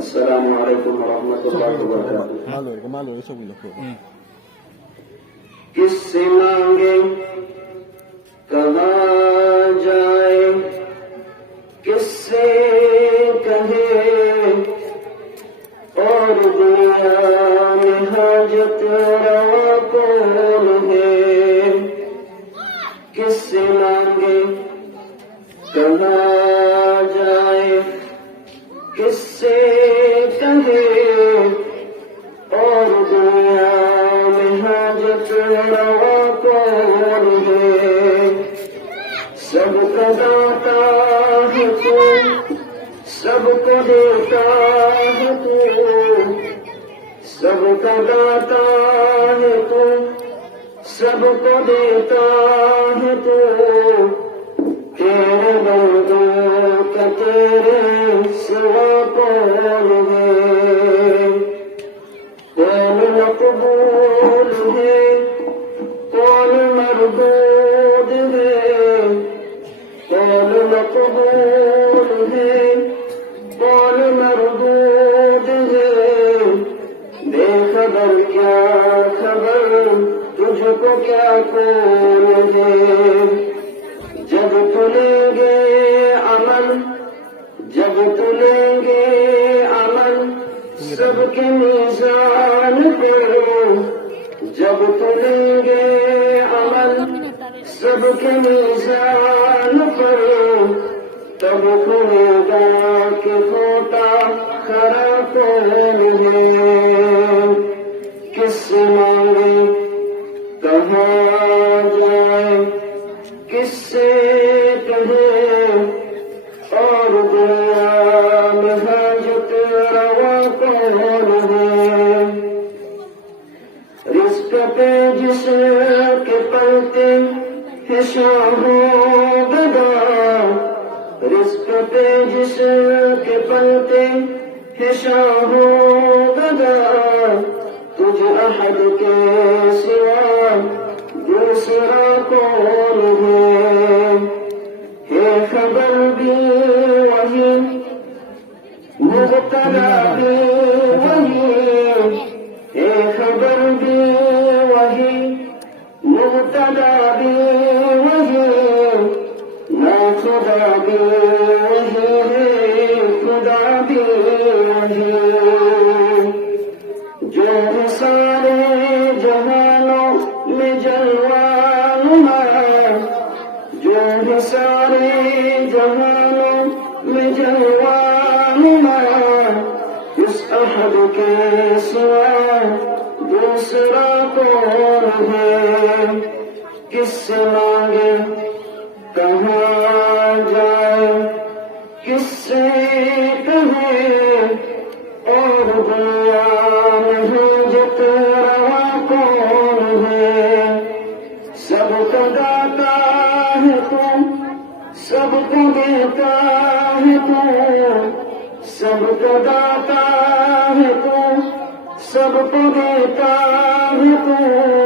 السلام علیکم ورحمۃ اللہ وبرکاتہ. کس سے مانگے کہاں جائے، کس سے کہے اور دنیا میں حاجت روا کون ہے. کس سے مانگے کہاں جائے، کس سے کہے اور دنیا میں حاجت روا کون ہے. سب کا داتا ہے تو، سب کو دیتا ہے تو، سب کا داتا ہے تو، سب کو دیتا ہے تو. تیرے بندوں کا تیرے سوا کون ہے. کون مقبول ہے، کون مردود ہے، کون مقبول ہے، کون مردود ہے. بے خبر کیا خبر، تجھ کو کیا کون ہے. جب تلیں گے عمل، جب تلیں گے عمل سب کے میزان پہ. جب تلیں گے عمل سب کے میزان پر، تب کھلے گا کہ کھوٹا کھڑا کون ہے. کس سے مانگے کہاں جائے، کس سے کہے اور دنیا میں حاجت روا کون ہے. رزق پہ جس کے پلتے ہے شاہ و گدا، رزق پہ جس کے پلتے ہے شاہ و گدا. تجھ احد کے سوا دوسرا کون ہے. خبر بھی وہی، مبتلا بھی وہی. خبر بھی وہی، مبتلا بھی وہی. نہ خدا بھی وہی ہے، خدا بھی وہی. جو ہے سارے جہانوں میں جلوہ نما، جو ہے سارے جہانوں میں جلوہ نما. اس احد کے سوا دوسرا کون ہے. کس سے مانگے کہاں جائے، کس سے کہے اور دنیا میں حاجت روا کون ہے. سب کا داتا ہے تو، سب کو دیتا ہے تو، سب کا داتا ہے تو، سب کو دیتا ہے تو.